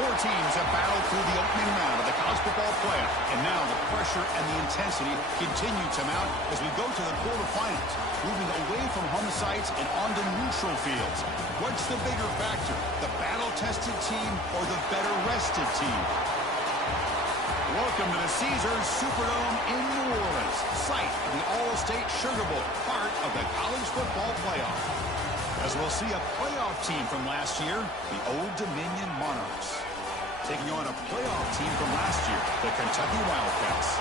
Four teams have battled through the opening round of the college football playoff, and now the pressure and the intensity continue to mount as we go to the quarterfinals, moving away from home sites and onto neutral fields. What's the bigger factor, the battle-tested team or the better-rested team? Welcome to the Caesars Superdome in New Orleans, site of the All-State Sugar Bowl, part of the college football playoff. As we'll see a playoff team from last year, the Old Dominion Monarchs, taking on a playoff team from last year, the Kentucky Wildcats.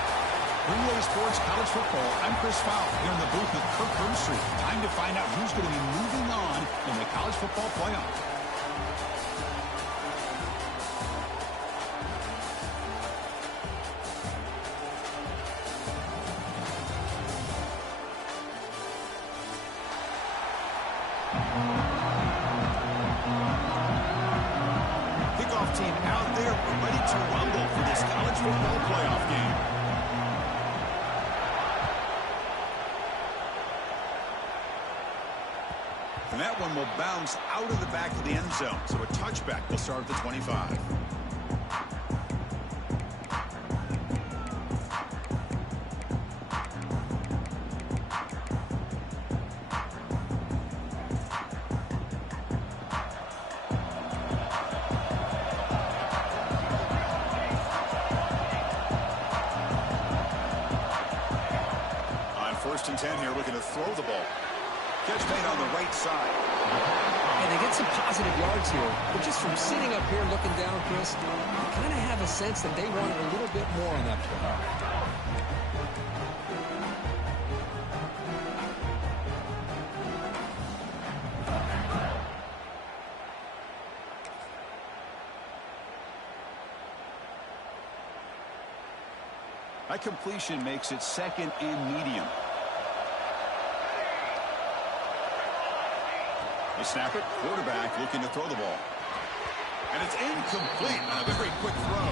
For EA Sports College Football, I'm Chris Fowle here in the booth with Kirk Herbstreit. Time to find out who's going to be moving on in the college football playoff. Kickoff team out there ready to rumble for this college football playoff game. And that one will bounce out of the back of the end zone. So a touchback will start at the 25. First and 10 here, looking to throw the ball. Catch made on the right side. And they get some positive yards here, but just from sitting up here looking down, Chris, you kind of have a sense that they wanted a little bit more on that play. That completion makes it second and medium. They snap it, quarterback looking to throw the ball. And it's incomplete on a very quick throw.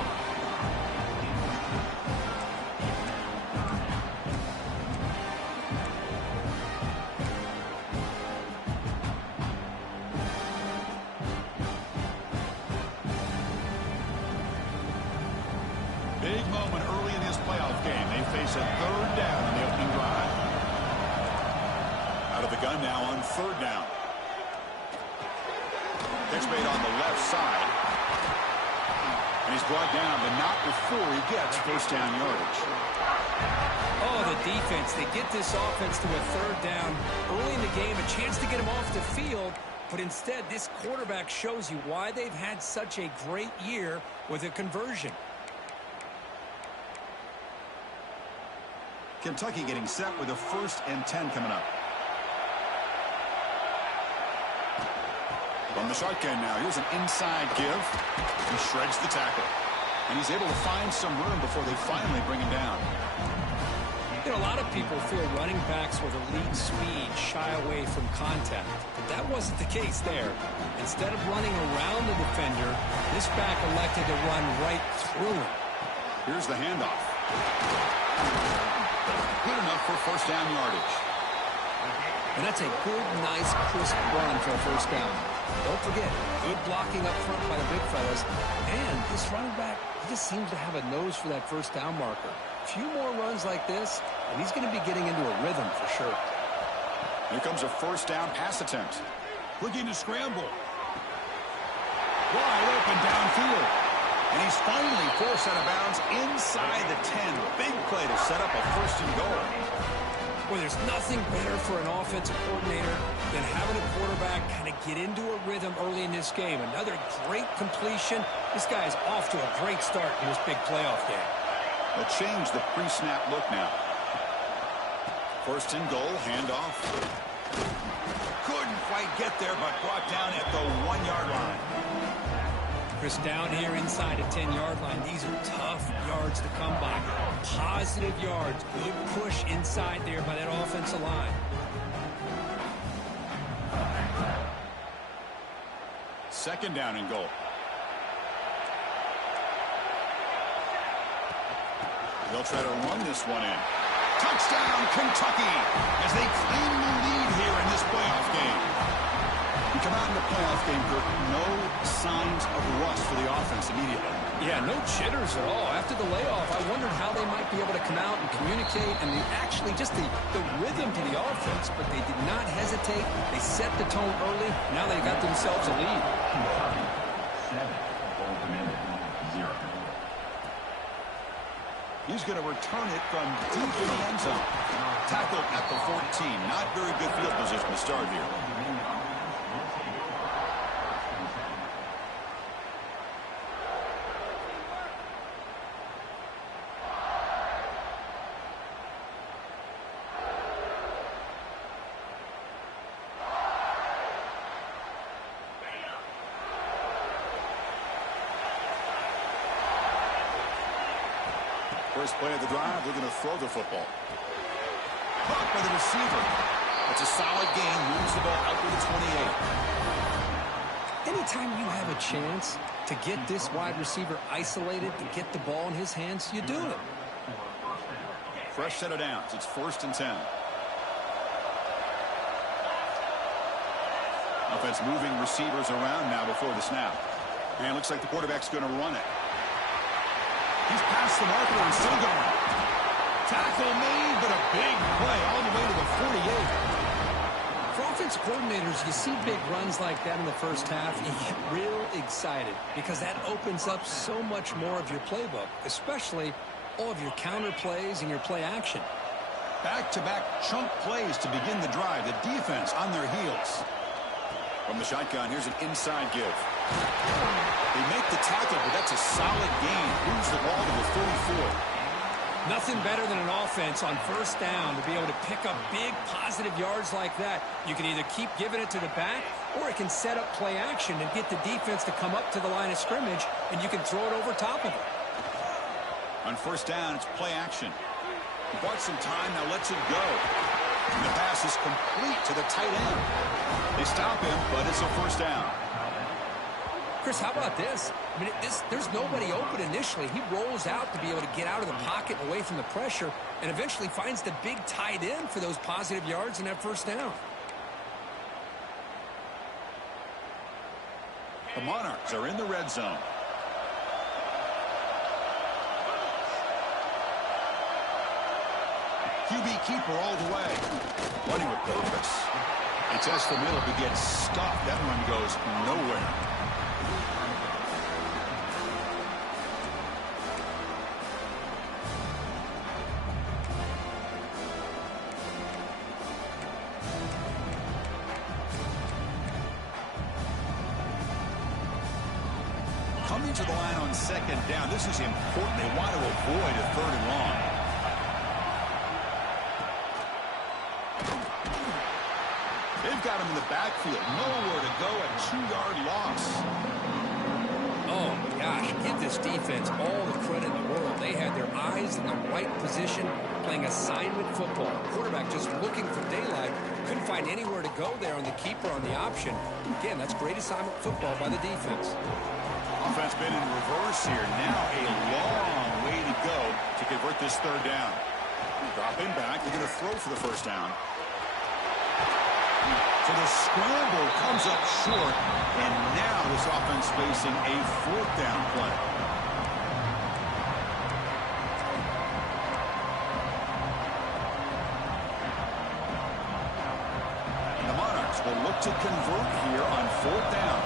Big moment early in this playoff game. They face a third down in the opening drive. Out of the gun now on third down. Pitch made on the left side. And he's brought down, but not before he gets first down yardage. Oh, the defense. They get this offense to a third down early in the game, a chance to get him off the field. But instead, this quarterback shows you why they've had such a great year with a conversion. Kentucky getting set with a first and 10 coming up. From the shotgun now, here's an inside give. He shreds the tackle. And he's able to find some room before they finally bring him down. You know, a lot of people feel running backs with elite speed shy away from contact. But that wasn't the case there. Instead of running around the defender, this back elected to run right through him. Here's the handoff. Good enough for first down yardage. And that's a good, nice, crisp run for a first down. Don't forget, good blocking up front by the big fellas. And this running back, he just seems to have a nose for that first down marker. A few more runs like this, and he's going to be getting into a rhythm for sure. Here comes a first down pass attempt. Looking to scramble. Wide open downfield. And he's finally forced out of bounds inside the 10. Big play to set up a first and goal. Well, there's nothing better for an offensive coordinator than having a quarterback kind of get into a rhythm early in this game. Another great completion. This guy is off to a great start in this big playoff game. They'll change the pre-snap look now. First and goal, handoff. Couldn't quite get there, but brought down at the 1-yard line. Chris, down here inside a 10-yard line, these are tough yards to come by. Positive yards. Good push inside there by that offensive line. Second down and goal. They'll try to run this one in. Touchdown, Kentucky, as they claim the lead here in this playoff game. You come out in the playoff game, Kirk, no signs of rust for the offense immediately. Yeah, no jitters at all. After the layoff, I wondered how they might be able to come out and communicate and actually just the rhythm to the offense. But they did not hesitate. They set the tone early. Now they got themselves a lead. He's going to return it from deep in the end zone. Tackled at the 14. Not very good field position to start here. First play of the drive, they're going to throw the football. Caught by the receiver. It's a solid gain, moves the ball out to the 28. Anytime you have a chance to get this wide receiver isolated, to get the ball in his hands, you do it. Fresh set of downs. It's 1st and 10. Offense moving receivers around now before the snap. And it looks like the quarterback's going to run it. He's past the marker and still going. Tackle made, but a big play all the way to the 48. For offensive coordinators, you see big runs like that in the first half, you get real excited because that opens up so much more of your playbook, especially all of your counter plays and your play action. Back-to-back chunk plays to begin the drive. The defense on their heels. From the shotgun, here's an inside give. They make the tackle, but that's a solid gain. Moves the ball to the 34. Nothing better than an offense on first down to be able to pick up big positive yards like that. You can either keep giving it to the back, or it can set up play action and get the defense to come up to the line of scrimmage, and you can throw it over top of it. On first down, it's play action. He bought some time, now lets it go. And the pass is complete to the tight end. They stop him, but it's a first down. Chris, how about this? I mean, there's nobody open initially. He rolls out to be able to get out of the pocket away from the pressure and eventually finds the big tight end for those positive yards in that first down. The Monarchs are in the red zone. QB keeper all the way. Running with purpose. He tests the middle, but gets stuffed. That run goes nowhere. Coming to the line on second down. This is important. They want to avoid a 3rd and long. They've got him in the backfield. Nowhere to go. A 2-yard loss. Oh, gosh. Give this defense all the credit in the world. They had their eyes in the right position, playing assignment football. Quarterback just looking for daylight. Couldn't find anywhere to go there on the keeper on the option. Again, that's great assignment football by the defense. Offense been in reverse here. Now a long way to go to convert this 3rd down. Drop him back. They're going to throw for the first down. So the scramble comes up short, and now this offense facing a 4th down play. And the Monarchs will look to convert here on 4th down.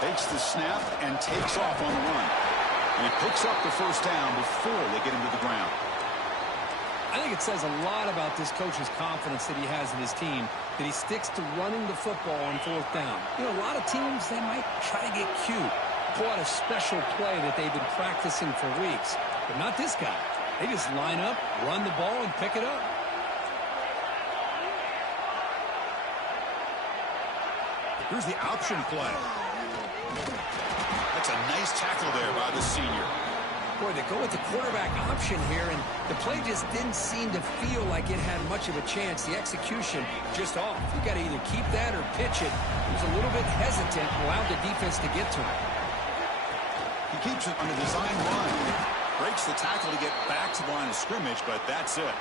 Takes the snap and takes off on the run. And he picks up the first down before they get him to the ground. I think it says a lot about this coach's confidence that he has in his team, that he sticks to running the football on 4th down. You know, a lot of teams, they might try to get cute, pull out a special play that they've been practicing for weeks. But not this guy. They just line up, run the ball, and pick it up. Here's the option play. That's a nice tackle there by the senior. Boy, they go with the quarterback option here, and the play just didn't seem to feel like it had much of a chance. The execution just off. You got to either keep that or pitch it. He was a little bit hesitant, allowed the defense to get to him. He keeps it on a design run. Breaks the tackle to get back to the line of scrimmage, but that's it.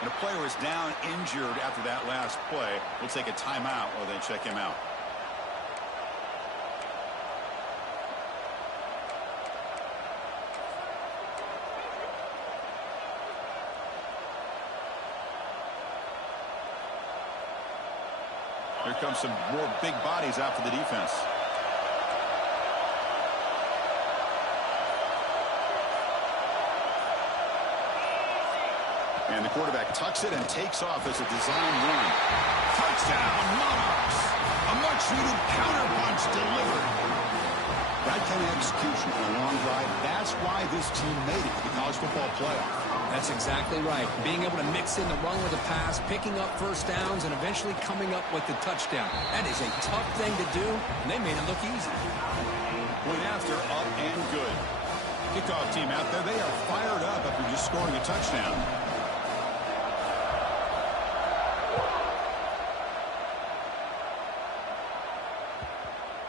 And a player is down injured after that last play. We'll take a timeout or then check him out. Here comes some more big bodies out for the defense. And the quarterback tucks it and takes off as a design run. Touchdown, Monarchs! A much-needed counterpunch delivered. That kind of execution on a long drive, that's why this team made it to the college football playoff. That's exactly right. Being able to mix in the run with the pass, picking up first downs, and eventually coming up with the touchdown. That is a tough thing to do, and they made it look easy. Point after, up and good. Kickoff team out there, they are fired up after just scoring a touchdown.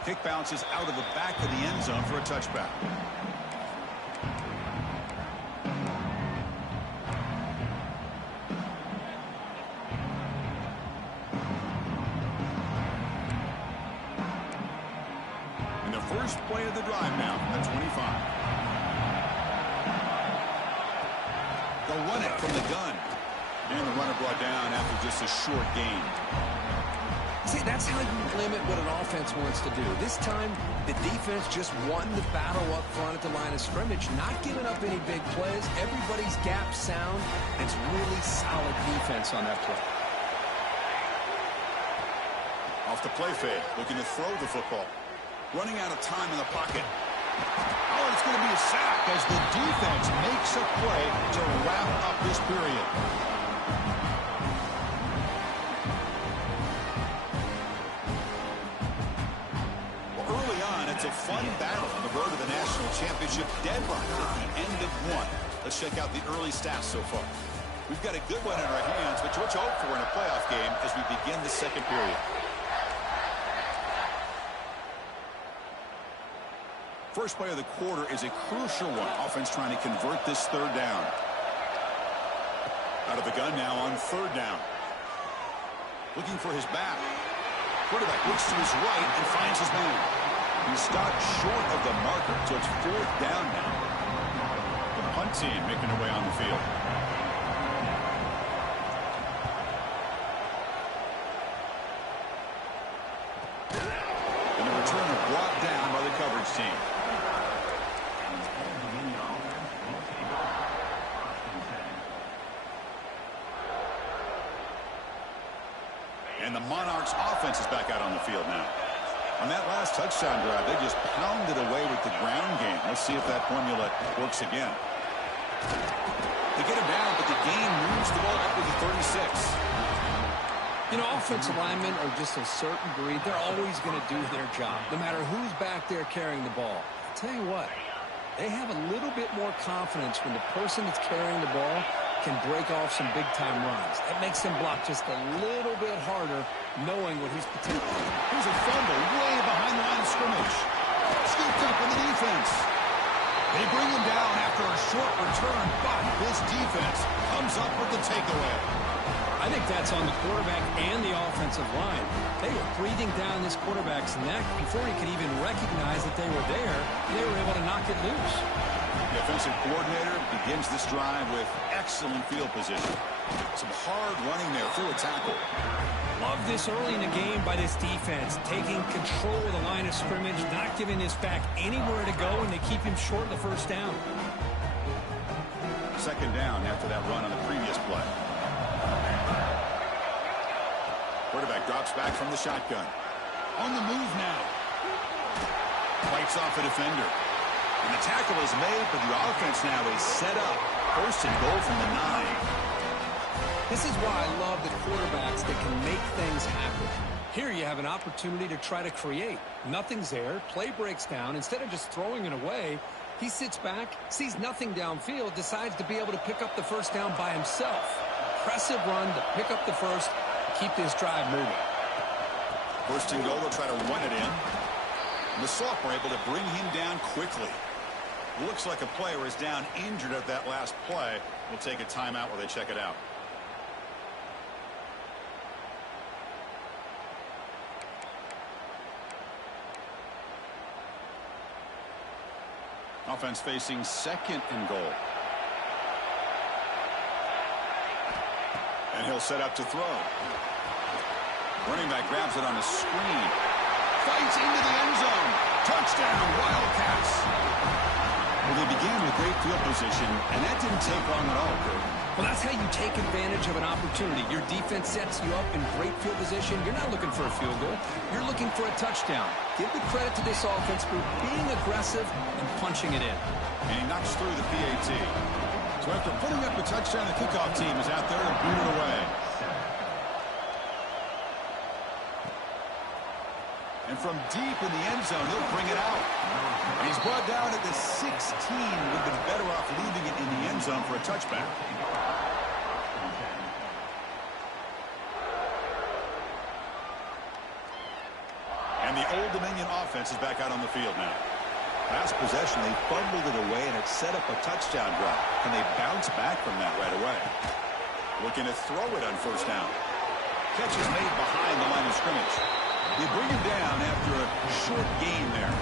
Kick bounces out of the back of the end zone for a touchback. And the first play of the drive now from the 25. They'll run it from the gun. And the runner brought down after just a short gain. See, that's how you limit what an offense wants to do. This time, the defense just won the battle up front at the line of scrimmage, not giving up any big plays. Everybody's gap sound. It's really solid defense on that play. Off the play fade, looking to throw the football. Running out of time in the pocket. Oh, it's going to be a sack as the defense makes a play to wrap up this period. It's a fun battle on the road to the national championship. Deadline at the end of one. Let's check out the early stats so far. We've got a good one in our hands, but what you hope for in a playoff game as we begin the second period. First play of the quarter is a crucial one. Offense trying to convert this third down. Out of the gun now on third down. Looking for his back. Quarterback looks to his right and finds his man. He stopped short of the marker, so it's fourth down now. The punt team making their way on the field. And the returner brought down by the coverage team. And the Monarchs offense is back out on the field now. On that last touchdown drive, they just pounded away with the ground game. Let's see if that formula works again. They get him down, but the gain moves the ball up with the 36. You know, offensive linemen are just a certain breed. They're always going to do their job, no matter who's back there carrying the ball. I'll tell you what, they have a little bit more confidence when the person that's carrying the ball can break off some big-time runs. That makes him block just a little bit harder, knowing what he's potential. Here's a fumble way behind the line of scrimmage. Scooped up in the defense. They bring him down after a short return, but this defense comes up with the takeaway. I think that's on the quarterback and the offensive line. They were breathing down this quarterback's neck before he could even recognize that they were there. They were able to knock it loose. The offensive coordinator begins this drive with excellent field position. Some hard running there through a tackle. Love this early in the game by this defense, taking control of the line of scrimmage, not giving this back anywhere to go, and they keep him short of the first down. Second down after that run on the previous play. Quarterback drops back from the shotgun. On the move now. Fights off a defender. And the tackle is made, but the offense now is set up. First and goal from the 9. This is why I love the quarterbacks that can make things happen. Here you have an opportunity to try to create. Nothing's there. Play breaks down. Instead of just throwing it away, he sits back, sees nothing downfield, decides to be able to pick up the first down by himself. Impressive run to pick up the first, keep this drive moving. First and goal, they'll try to run it in. And the sophomore able to bring him down quickly. Looks like a player is down injured at that last play. We'll take a timeout while they check it out. Offense facing second and goal. And he'll set up to throw. Running back grabs it on a screen. Fights into the end zone. Touchdown, Wildcats. Well, they began with great field position, and that didn't take long at all, Kurt. Well, that's how you take advantage of an opportunity. Your defense sets you up in great field position. You're not looking for a field goal. You're looking for a touchdown. Give the credit to this offense for being aggressive and punching it in. And he knocks through the PAT. So after putting up a touchdown, the kickoff team is out there to boot it away. And from deep in the end zone, he'll bring it out. And he's brought down at the 16. Would have been better off leaving it in the end zone for a touchback. And the Old Dominion offense is back out on the field now. Last possession, they fumbled it away, and it set up a touchdown drive. Can they bounce back from that right away? Looking to throw it on first down. Catch is made behind the line of scrimmage. They bring him down after a short gain there.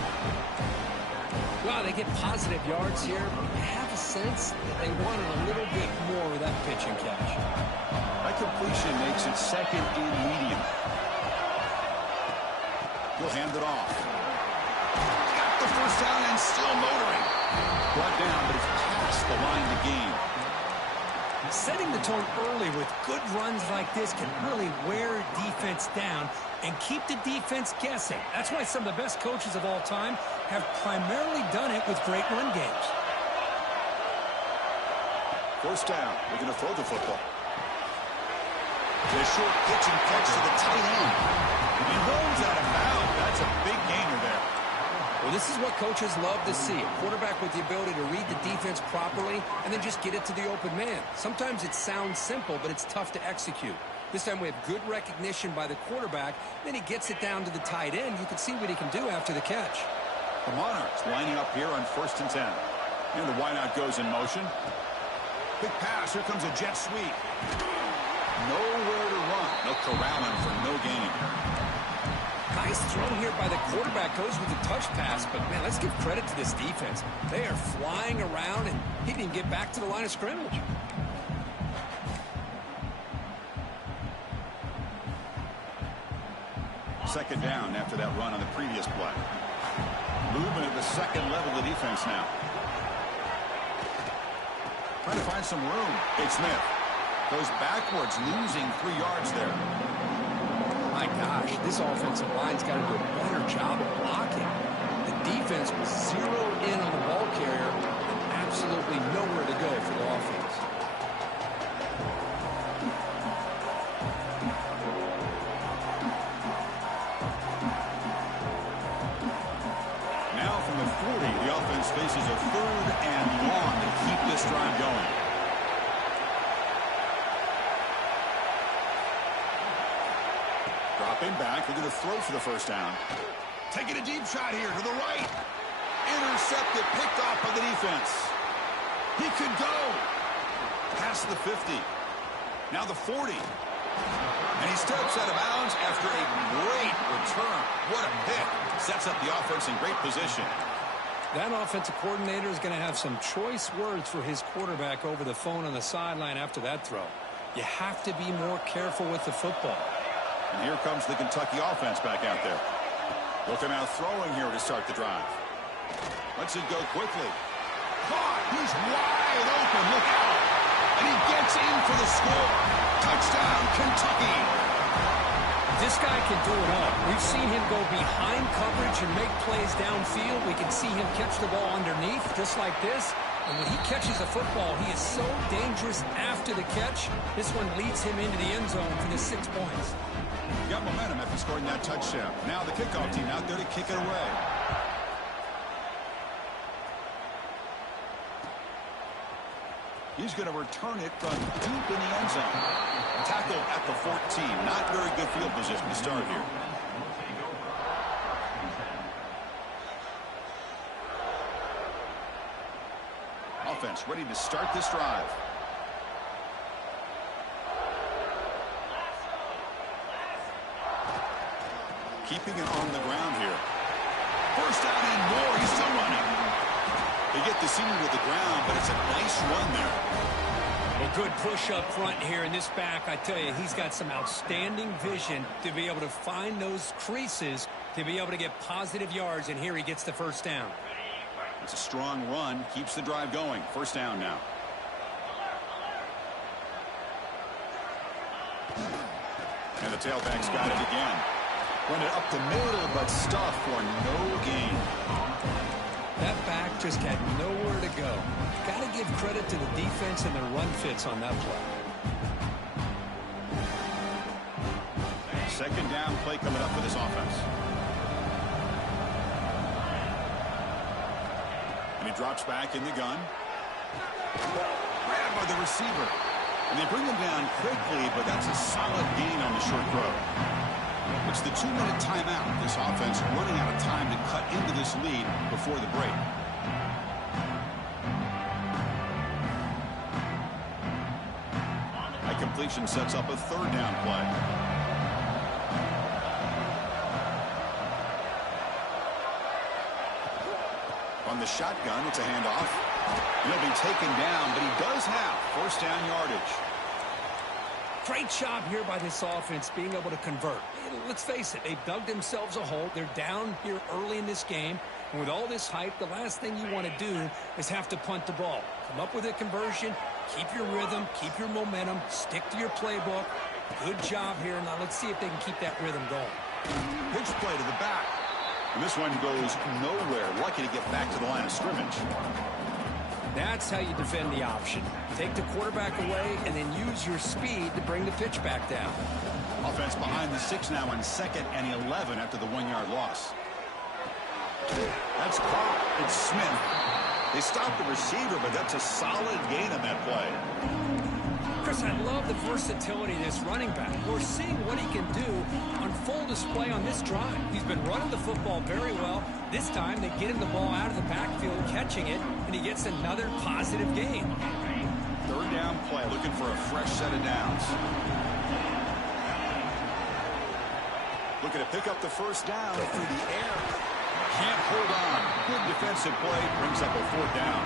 Well, they get positive yards here, but I have a sense that they wanted a little bit more with that pitch and catch. That completion makes it second and medium. He'll hand it off. Got the first down and still motoring. Brought down, but it's past the line to gain. Setting the tone early with good runs like this can really wear defense down and keep the defense guessing. That's why some of the best coaches of all time have primarily done it with great run games. First down. We're going to throw the football. The short pitch and catch to the tight end. He rolls out of bounds. That's a big gainer there. Well, this is what coaches love to see. A quarterback with the ability to read the defense properly and then just get it to the open man. Sometimes it sounds simple, but it's tough to execute. This time we have good recognition by the quarterback. Then he gets it down to the tight end. You can see what he can do after the catch. The Monarchs lining up here on 1st and 10. And the wideout goes in motion. Big pass. Here comes a jet sweep. Nowhere to run. No corralling for no gain. Nice throw here by the quarterback. Goes with the touch pass. But, man, let's give credit to this defense. They are flying around, and he didn't even get back to the line of scrimmage. Second down after that run on the previous play. Movement at the second level of the defense now. Trying to find some room. It's Smith. Goes backwards, losing 3 yards there. My gosh, this offensive line's got to do a better job of blocking. The defense was zeroed in on the ball carrier and absolutely nowhere to go for the offense. Now from the 40, the offense faces a 3rd and long to keep this drive going. Dropping back, looking to throw for the first down. Taking a deep shot here to the right. Intercepted, picked off by the defense. He could go. Past the 50. Now the 40. And he steps out of bounds after a great return. What a pick. Sets up the offense in great position. That offensive coordinator is going to have some choice words for his quarterback over the phone on the sideline after that throw. You have to be more careful with the football. And here comes the Kentucky offense back out there. Looking out throwing here to start the drive. Lets it go quickly. Caught. He's wide open. Look out. And he gets in for the score. Touchdown, Kentucky. This guy can do it all. We've seen him go behind coverage and make plays downfield. We can see him catch the ball underneath just like this. And when he catches a football, he is so dangerous after the catch. This one leads him into the end zone for the 6 points. Got momentum after scoring that touchdown. Now the kickoff team out there to kick it away. He's going to return it from deep in the end zone. Tackle at the 14. Not very good field position to start here. Offense ready to start this drive. Keeping it on the ground here. First down and more. He's still running. He They get the senior to the ground, but it's a nice run there. Well, good push up front here in this back. I tell you, he's got some outstanding vision to be able to find those creases, to be able to get positive yards, and here he gets the first down. It's a strong run, keeps the drive going. First down now. And the tailback's got it again. Run it up the middle, but stuff for no gain. That back just had nowhere to go. Got to give credit to the defense and their run fits on that play. Second down play coming up for this offense. And he drops back in the gun. Grabbed by the receiver. And they bring him down quickly, but that's a solid gain on the short throw. It's the 2-minute timeout. This offense running out of time to cut into this lead before the break. That completion sets up a third down play. On the shotgun, it's a handoff. He'll be taken down, but he does have first down yardage. Great job here by this offense being able to convert. Let's face it, they've dug themselves a hole. They're down here early in this game. And with all this hype, the last thing you want to do is have to punt the ball. Come up with a conversion, keep your rhythm, keep your momentum, stick to your playbook. Good job here. Now let's see if they can keep that rhythm going. Pitch play to the back. And this one goes nowhere. Lucky to get back to the line of scrimmage. That's how you defend the option. Take the quarterback away and then use your speed to bring the pitch back down. Offense behind the 6 now on 2nd and 11 after the 1-yard loss. That's caught. It's Smith. They stopped the receiver, but that's a solid gain on that play. Chris, I love the versatility of this running back. We're seeing what he can do on full display on this drive. He's been running the football very well. This time, they get him the ball out of the backfield, catching it, and he gets another positive gain. Third down play, looking for a fresh set of downs. Looking to pick up the first down through the air. Can't hold on. Good defensive play, brings up a fourth down.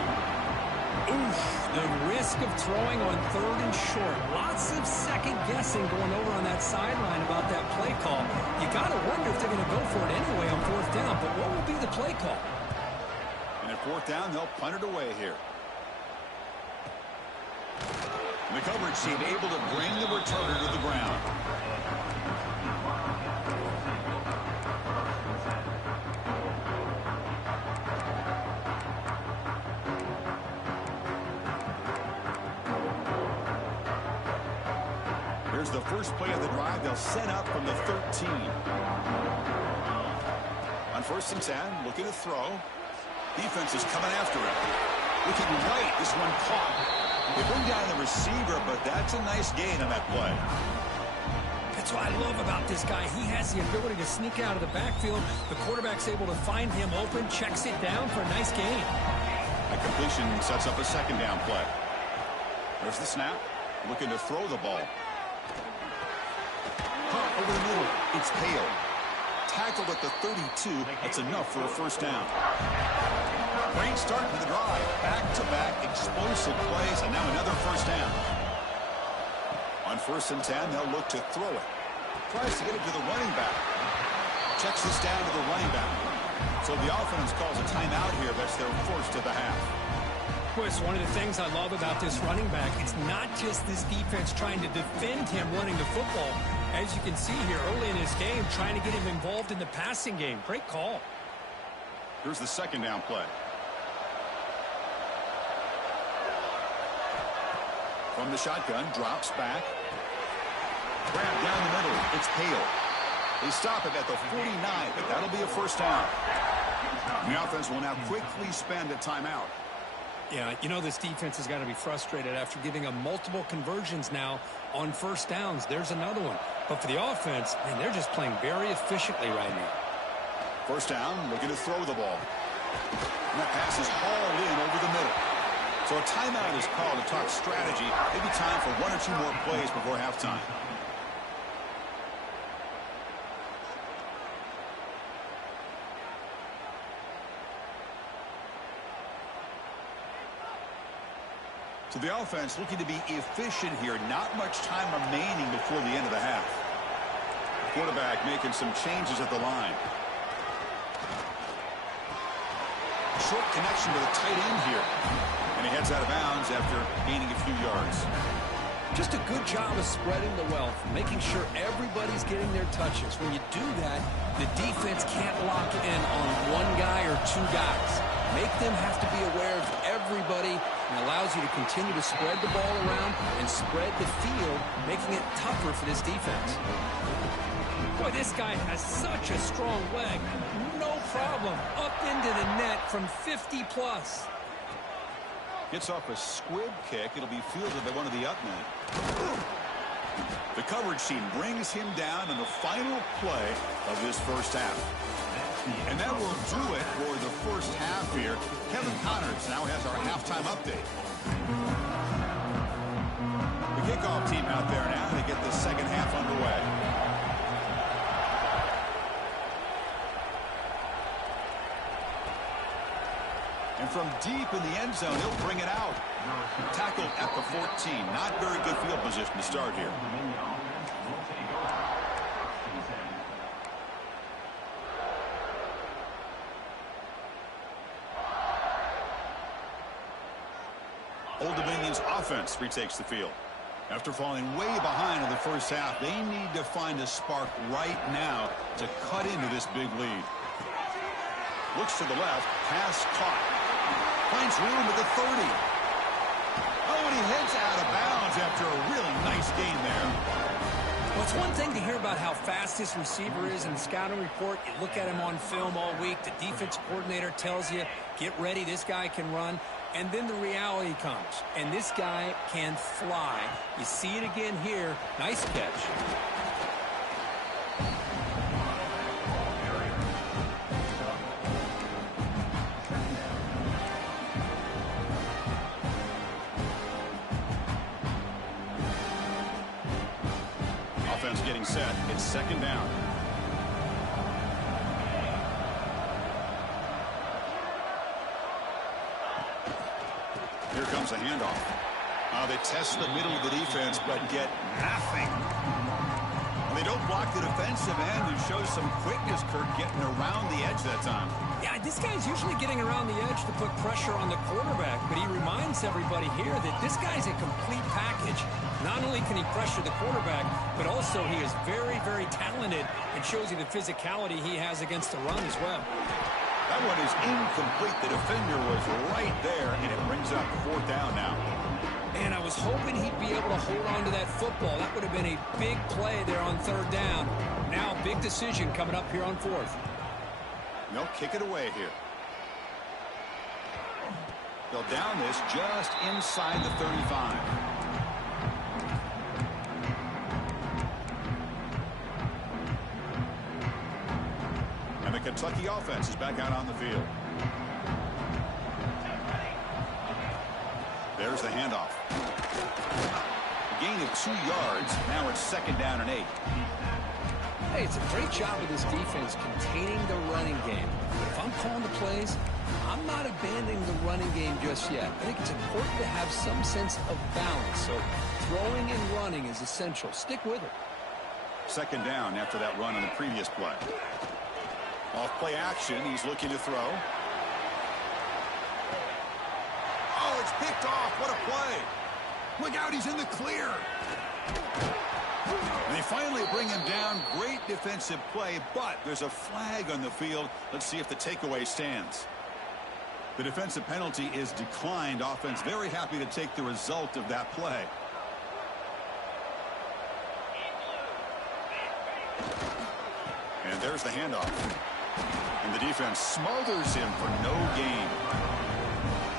Oof, the risk of throwing on 3rd and short. Lots of second guessing going over on that sideline about that play call. You got to wonder if they're going to go for it anyway on 4th down, but what will be the play call? And at 4th down, they'll punt it away here. And the coverage team able to bring the returner to the ground. Here's the first play of the drive. They'll set up from the 13. On 1st and 10, looking to throw. Defense is coming after him. Looking right, this one caught. They bring down the receiver, but that's a nice gain on that play. That's what I love about this guy. He has the ability to sneak out of the backfield. The quarterback's able to find him open, checks it down for a nice gain. A completion sets up a 2nd down play. There's the snap. Looking to throw the ball. Over the middle, it's Hale. Tackled at the 32. That's enough for a first down. Great start to the drive. Back-to-back explosive plays, and now another first down. On 1st and 10, they'll look to throw it. Tries to get it to the running back. Checks this down to the running back. So the offense calls a timeout here. That's their first of the half. Chris, one of the things I love about this running back, it's not just this defense trying to defend him running the football. As you can see here early in this game, trying to get him involved in the passing game. Great call. Here's the 2nd down play. From the shotgun, drops back. Grab down the middle. It's Hale. They stop it at the 49, but that'll be a first down. The offense will now quickly spend a timeout. Yeah, you know this defense has got to be frustrated after giving them multiple conversions now on first downs. There's another one. But for the offense, man, they're just playing very efficiently right now. First down, looking to throw the ball. And that pass is hauled in over the middle. So a timeout is called to talk strategy. Maybe time for 1 or 2 more plays before halftime. So the offense looking to be efficient here. Not much time remaining before the end of the half. Quarterback making some changes at the line. Short connection to the tight end here. And he heads out of bounds after gaining a few yards. Just a good job of spreading the wealth, making sure everybody's getting their touches. When you do that, the defense can't lock in on one guy or two guys. Make them have to be aware of everybody, and allows you to continue to spread the ball around and spread the field, making it tougher for this defense. Boy, this guy has such a strong leg. No problem. Up into the net from 50 plus. Gets off a squib kick. It'll be fielded by one of the up men. The coverage team brings him down in the final play of this first half. And that will do it for the first half here. Kevin Connors now has our halftime update. The kickoff team out there now to get the second half underway. And from deep in the end zone, he'll bring it out. Tackled at the 14. Not very good field position to start here. Old Dominion's offense retakes the field. After falling way behind in the first half, they need to find a spark right now to cut into this big lead. Looks to the left, pass caught. Finds room at the 30. Oh, and he heads out of bounds after a really nice gain there. Well, it's one thing to hear about how fast this receiver is in the scouting report. You look at him on film all week. The defense coordinator tells you, get ready, this guy can run. And then the reality comes, and this guy can fly. You see it again here. Nice catch. Offense getting set. It's second down. Here comes a handoff. They test the middle of the defense, but get nothing. And they don't block the defensive end, who shows some quickness, Kirk, getting around the edge that time. Yeah, this guy's usually getting around the edge to put pressure on the quarterback, but he reminds everybody here that this guy's a complete package. Not only can he pressure the quarterback, but also he is very, very talented and shows you the physicality he has against the run as well. That one is incomplete. The defender was right there, and it brings up fourth down now. And I was hoping he'd be able to hold on to that football. That would have been a big play there on third down. Now, big decision coming up here on fourth. They'll kick it away here. They'll down this just inside the 35. And the Kentucky offense is back out on the field. There's the handoff. A gain of 2 yards. Now it's second down and 8. Hey, it's a great job of this defense containing the running game. But if I'm calling the plays, I'm not abandoning the running game just yet. I think it's important to have some sense of balance. So throwing and running is essential. Stick with it. Second down after that run on the previous play. Off play action. He's looking to throw. Oh, it's picked off. What a play. Look out. He's in the clear. And they finally bring him down. Great defensive play, but there's a flag on the field. Let's see if the takeaway stands. The defensive penalty is declined. Offense very happy to take the result of that play. And there's the handoff. And the defense smothers him for no gain.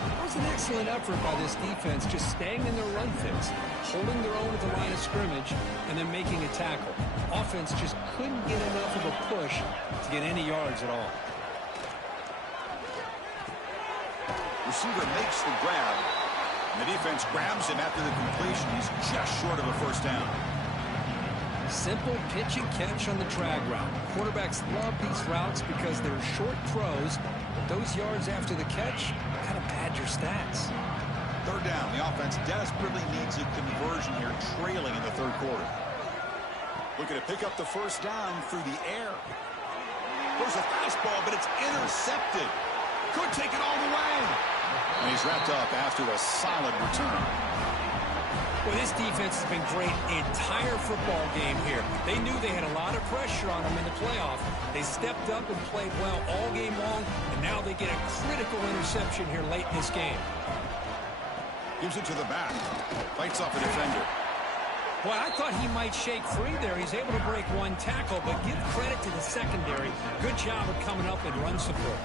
That was an excellent effort by this defense, just staying in their run fits, holding their own at the line of scrimmage, and then making a tackle. Offense just couldn't get enough of a push to get any yards at all. Receiver makes the grab, and the defense grabs him after the completion. He's just short of a first down. Simple pitch and catch on the drag route. Quarterbacks love these routes because they're short throws, but those yards after the catch kind of pad your stats. Third down. The offense desperately needs a conversion here, trailing in the third quarter. Looking to pick up the first down through the air. There's a fastball, but it's intercepted. Could take it all the way. And he's wrapped up after a solid return. Well, this defense has been great the entire football game here. They knew they had a lot of pressure on them in the playoff. They stepped up and played well all game long, and now they get a critical interception here late in this game. Gives it to the back. Fights off a defender. Well, I thought he might shake free there. He's able to break one tackle, but give credit to the secondary. Good job of coming up and run support.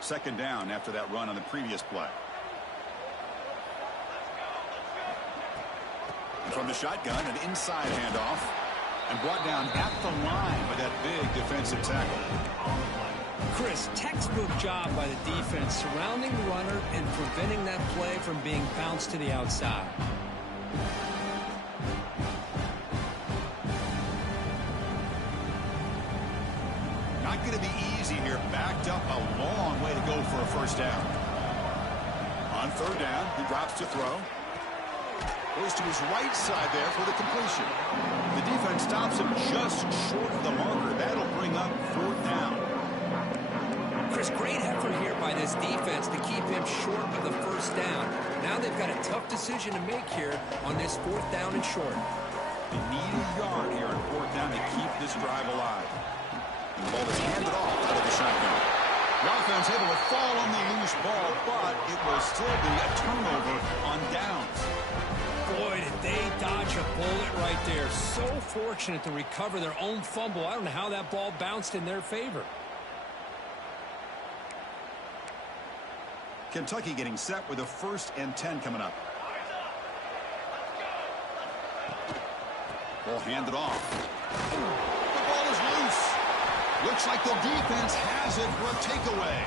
Second down after that run on the previous play. And from the shotgun, an inside handoff. And brought down at the line with that big defensive tackle. Chris, textbook job by the defense surrounding the runner and preventing that play from being bounced to the outside. Not going to be easy here. Backed up a long way to go for a first down. On third down, he drops to throw. Goes to his right side there for the completion. The defense stops him just short of the marker. That'll bring up fourth down. Chris, great effort here by this defense to keep him short of the first down. Now they've got a tough decision to make here on this fourth down and short. They need a yard here on fourth down to keep this drive alive. And the ball is handed off out of the shotgun. The offense able to fall on the loose ball, but it will still be a turnover on downs. Boy, did they dodge a bullet right there. So fortunate to recover their own fumble. I don't know how that ball bounced in their favor. Kentucky getting set with a 1st and 10 coming up. Ball handed off. The ball is loose. Looks like the defense has it for a takeaway.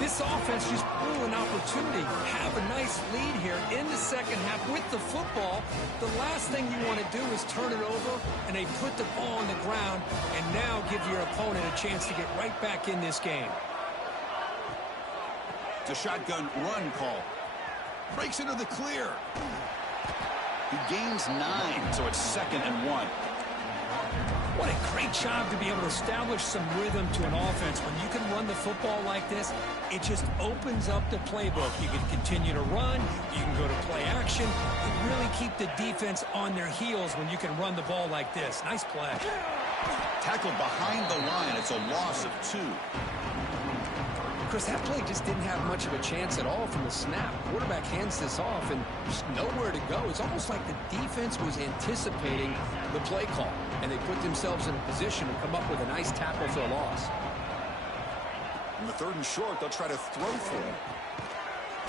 This offense just blew an opportunity. Have a nice lead here in the second half with the football. The last thing you want to do is turn it over, and they put the ball on the ground and now give your opponent a chance to get right back in this game. The shotgun run call. Breaks into the clear. He gains 9, so it's 2nd and 1. What a great job to be able to establish some rhythm to an offense. When you can run the football like this, it just opens up the playbook. You can continue to run. You can go to play action. You really keep the defense on their heels when you can run the ball like this. Nice play. Tackled behind the line. It's a loss of 2. Chris, that play just didn't have much of a chance at all from the snap. Quarterback hands this off and just nowhere to go. It's almost like the defense was anticipating the play call, and they put themselves in a position to come up with a nice tackle for a loss. In the 3rd and short, they'll try to throw for him.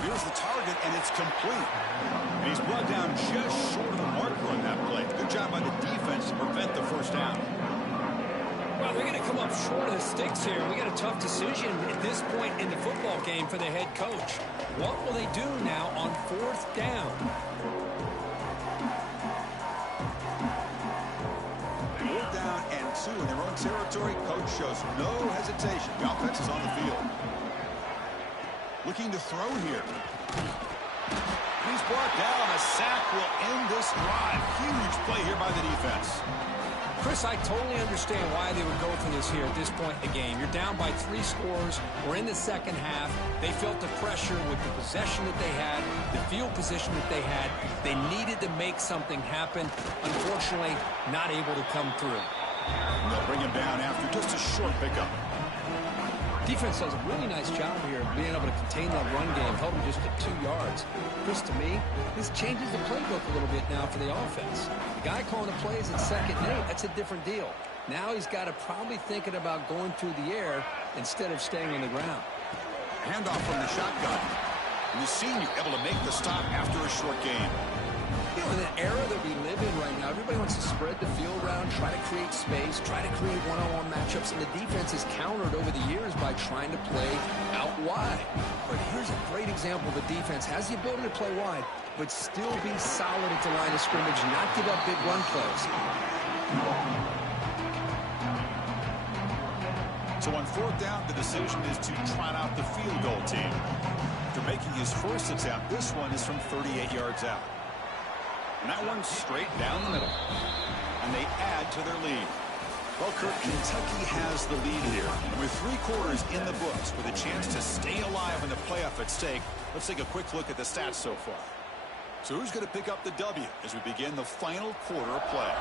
Here's the target, and it's complete. And he's brought down just short of the marker on that play. Good job by the defense to prevent the first down. Well, they're going to come up short of the sticks here. We got a tough decision at this point in the football game for the head coach. What will they do now on 4th down? 4th down and 2 in their own territory. Coach shows no hesitation. The offense is on the field. Looking to throw here. He's brought down. A sack will end this drive. Huge play here by the defense. Chris, I totally understand why they would go for this here at this point in the game. You're down by 3 scores. We're in the second half. They felt the pressure with the possession that they had, the field position that they had. They needed to make something happen. Unfortunately, not able to come through. And they'll bring him down after just a short pickup. Defense does a really nice job here of being able to contain that run game, held him just at 2 yards. Chris, to me, this changes the playbook a little bit now for the offense. The guy calling the plays at 2nd and 8, that's a different deal. Now he's got to probably thinking about going through the air instead of staying on the ground. Handoff from the shotgun. And the senior able to make the stop after a short game. You know, in the era that we live in right now, everybody wants to spread the field around, try to create space, try to create one-on-one matchups, and the defense is countered over the years by trying to play out wide. But here's a great example of a defense has the ability to play wide, but still be solid at the line of scrimmage, not give up big run plays. So on fourth down, the decision is to trot out the field goal team. After making his first attempt, this one is from 38 yards out. And that one's straight down the middle. And they add to their lead. Well, Kirk, Kentucky has the lead here. And with 3 quarters in the books with a chance to stay alive in the playoff at stake, let's take a quick look at the stats so far. So who's going to pick up the W as we begin the final quarter of play?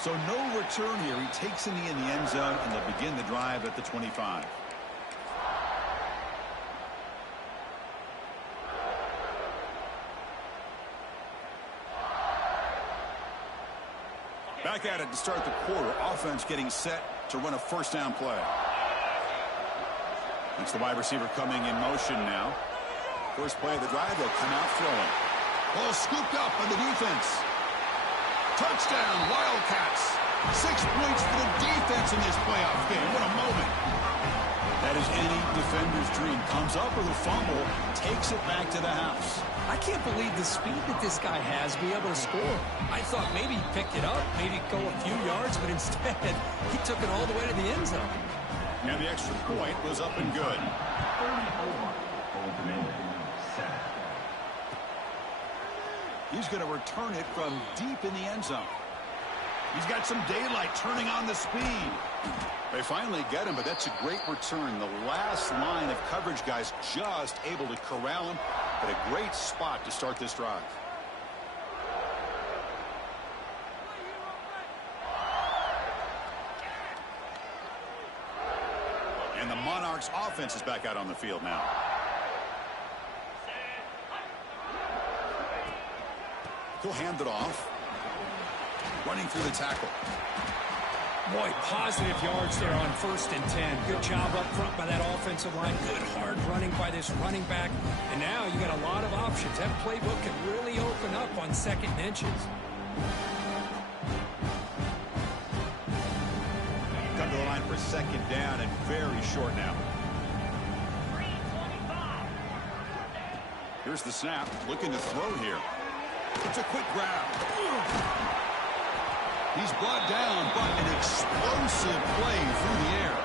So no return here. He takes in the end zone, and they'll begin the drive at the 25. Back at it to start the quarter. Offense getting set to run a first down play. That's the wide receiver coming in motion now. First play of the drive, they'll come out throwing. Ball scooped up by the defense. Touchdown, Wildcats. 6 points for the defense in this playoff game. What a moment. That is any defender's dream. Comes up with a fumble, takes it back to the house. I can't believe the speed that this guy has to be able to score. I thought maybe he'd pick it up, maybe go a few yards, but instead he took it all the way to the end zone. And the extra point was up and good. He's going to return it from deep in the end zone. He's got some daylight turning on the speed. They finally get him, but that's a great return. The last line of coverage guys just able to corral him, but a great spot to start this drive. And the Monarchs offense is back out on the field now. He'll hand it off. Running through the tackle. Boy, positive yards there on 1st and 10. Good job up front by that offensive line. Good hard running by this running back. And now you got a lot of options. That playbook can really open up on 2nd and inches. Come to the line for 2nd down and very short now. Here's the snap. Looking to throw here. It's a quick grab. He's brought down, but an explosive play through the air.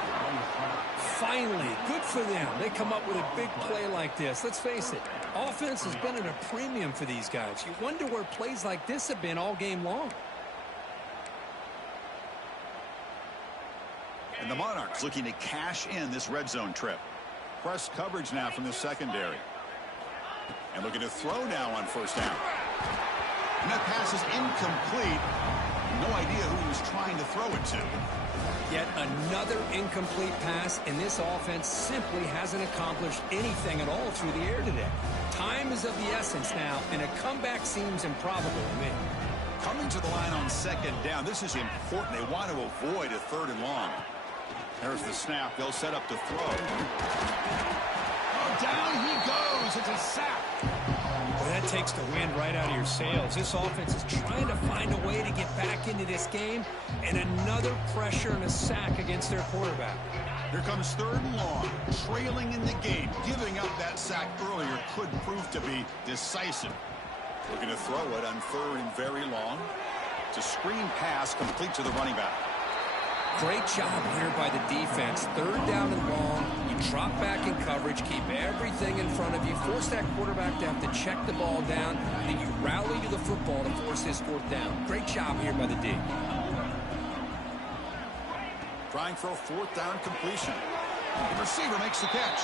Finally, good for them. They come up with a big play like this. Let's face it, offense has been at a premium for these guys. You wonder where plays like this have been all game long. And the Monarchs looking to cash in this red zone trip. Press coverage now from the secondary. And looking to throw now on 1st down. And that pass is incomplete. No idea who he was trying to throw it to. Yet another incomplete pass, and this offense simply hasn't accomplished anything at all through the air today. Time is of the essence now, and a comeback seems improbable to me. Coming to the line on 2nd down, this is important. They want to avoid a 3rd and long. There's the snap. They'll set up to throw. Oh, down he goes. It's a sack. Well, that takes the wind right out of your sails. This offense is trying to find a way to get back into this game, and another pressure and a sack against their quarterback. Here comes 3rd and long, trailing in the game. Giving up that sack earlier could prove to be decisive. Looking to throw it on 3rd and very long. It's a screen pass complete to the running back. Great job here by the defense. 3rd down and long. You drop back in coverage, keep everything in front of you, force that quarterback to have to check the ball down, and you rally to the football to force his 4th down. Great job here by the D. Trying for a 4th down completion. The receiver makes the catch.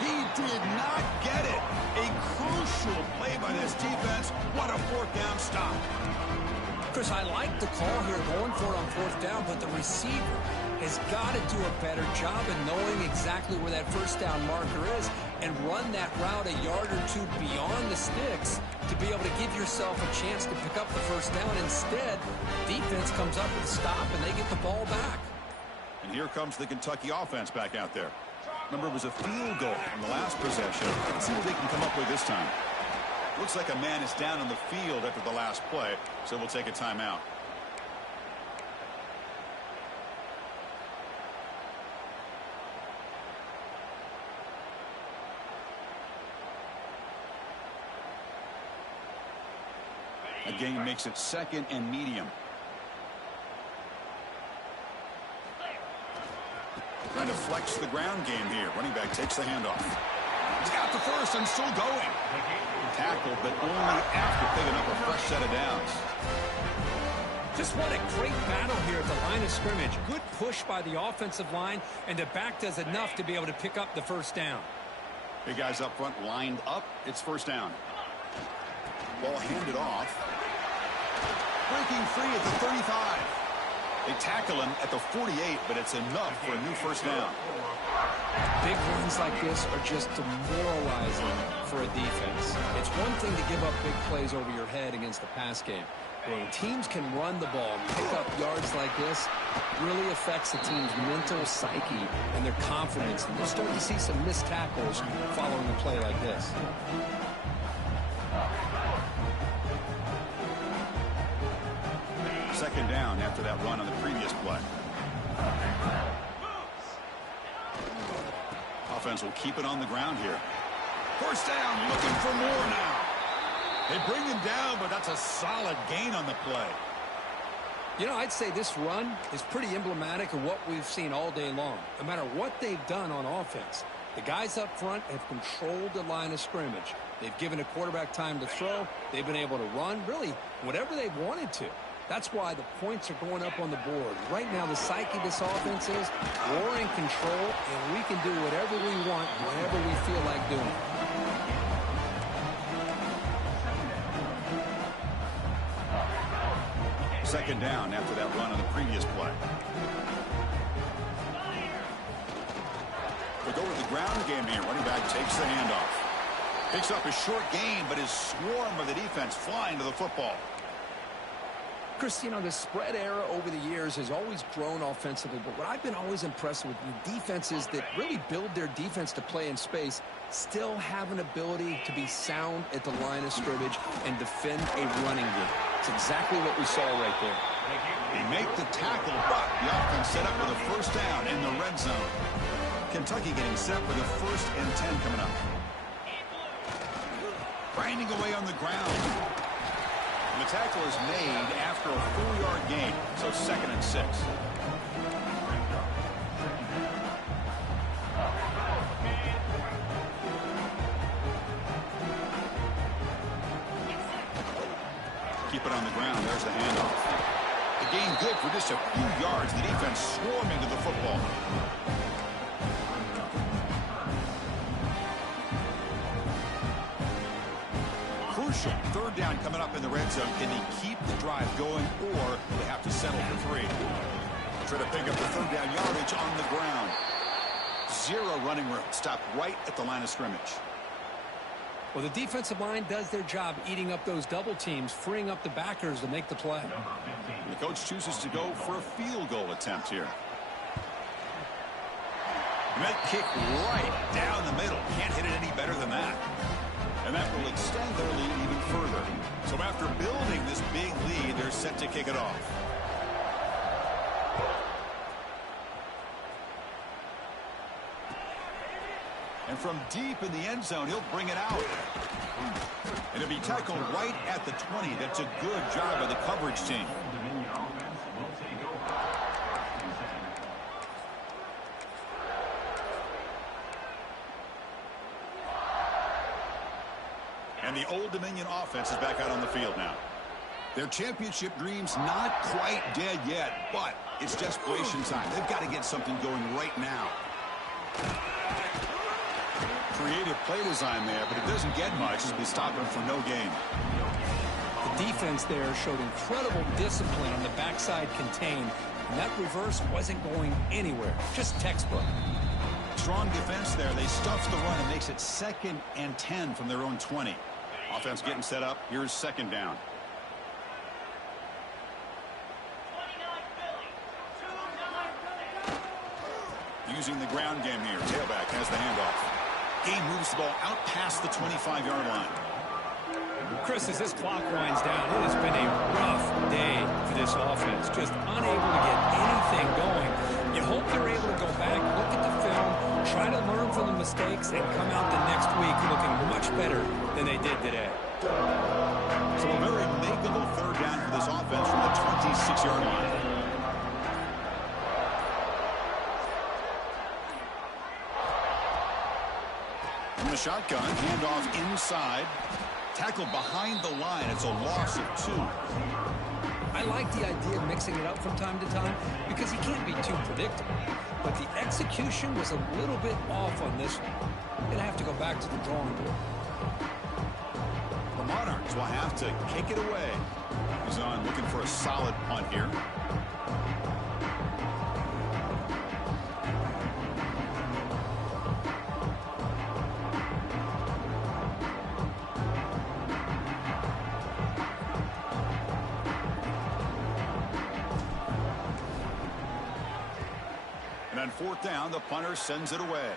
He did not get it. A crucial play by this defense. What a 4th down stop. Chris, I like the call here going for it on 4th down, but the receiver has got to do a better job in knowing exactly where that 1st down marker is and run that route a yard or 2 beyond the sticks to be able to give yourself a chance to pick up the 1st down. Instead, defense comes up with a stop and they get the ball back. And here comes the Kentucky offense back out there. Remember, it was a field goal in the last possession. Let's see what they can come up with this time. Looks like a man is down on the field after the last play, so we'll take a timeout. A gain makes it 2nd and medium. Trying to flex the ground game here. Running back takes the handoff. He's got the first and still going. Tackle, but only after picking up a fresh set of downs. Just what a great battle here at the line of scrimmage. Good push by the offensive line, and the back does enough to be able to pick up the first down. Big guys up front lined up. It's first down. Ball handed off. Breaking free at the 35. They tackle him at the 48, but it's enough for a new first down. Big runs like this are just demoralizing for a defense. It's one thing to give up big plays over your head against the pass game. When teams can run the ball, pick up yards like this, really affects the team's mental psyche and their confidence. And you'll start to see some missed tackles following a play like this. Second down after that run on the previous play. Offense will keep it on the ground here. First down, looking for more now. They bring him down, but that's a solid gain on the play. You know, I'd say this run is pretty emblematic of what we've seen all day long. No matter what they've done on offense, the guys up front have controlled the line of scrimmage. They've given a quarterback time to throw. They've been able to run, really, whatever they've wanted to. That's why the points are going up on the board. Right now, the psyche of this offense is we're in control, and we can do whatever we want, whenever we feel like doing it. Second down after that run on the previous play. They go to the ground game here. Running back takes the handoff. Picks up a short gain, but is swarmed by the defense flying to the football. Chris, you know, the spread era over the years has always grown offensively, but what I've been always impressed with the defenses that really build their defense to play in space still have an ability to be sound at the line of scrimmage and defend a running game. It's exactly what we saw right there. They make the tackle, but the offense set up with a first down in the red zone. Kentucky getting set for the 1st and 10 coming up. Grinding away on the ground. And the tackle is made after a 4-yard gain, so 2nd and 6. Keep it on the ground. There's the handoff. The gain good for just a few yards. The defense swarming to the football. Crucial. 3rd down coming up in the red zone. Can they keep the drive going, or they have to settle for 3? Try to pick up the 3rd down yardage on the ground. 0 running room. Stop right at the line of scrimmage. Well, the defensive line does their job eating up those double teams, freeing up the backers to make the play. The coach chooses to go for a field goal attempt here. And that kick right down the middle. Can't hit it any better than that. And that will extend their lead even further. So after building this big lead, they're set to kick it off. And from deep in the end zone, he'll bring it out. And it'll be tackled right at the 20. That's a good job by the coverage team. And the Old Dominion offense is back out on the field now. Their championship dreams not quite dead yet, but it's desperation time. They've got to get something going right now. Creative play design there, but it doesn't get much as we stop him for no gain. The defense there showed incredible discipline on the backside contained, and that reverse wasn't going anywhere, just textbook. Strong defense there. They stuff the run and makes it 2nd and 10 from their own 20. Offense getting set up. Here's 2nd down. Using the ground game here. Tailback has the handoff. Game moves the ball out past the 25-yard line. Chris, as this clock winds down, it has been a rough day for this offense. Just unable to get anything going. You hope they're able to go back, look at the film, try to learn from the mistakes, and come out the next week looking much better than they did today. So a very makeable third down for this offense from the 26-yard line. From the shotgun, handoff inside. Tackled behind the line. It's a loss of 2. I like the idea of mixing it up from time to time because he can't be too predictable. But the execution was a little bit off on this one. Gonna have to go back to the drawing board. The Monarchs will have to kick it away. He's on looking for a solid punt here. And on fourth down, the punter sends it away.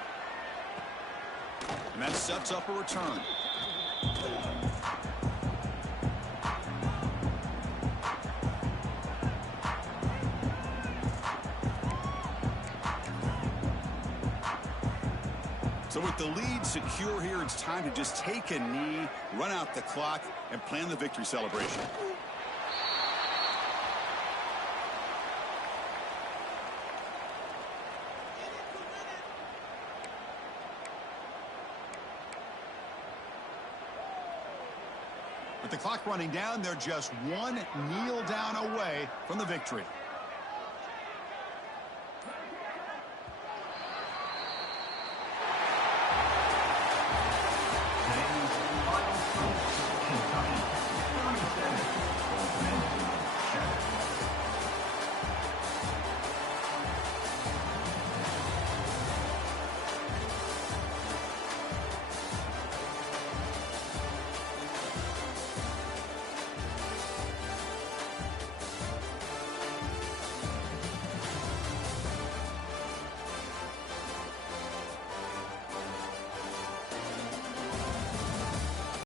And that sets up a return. So with the lead secure here, it's time to just take a knee, run out the clock, and plan the victory celebration. With the clock running down, they're just one kneel down away from the victory.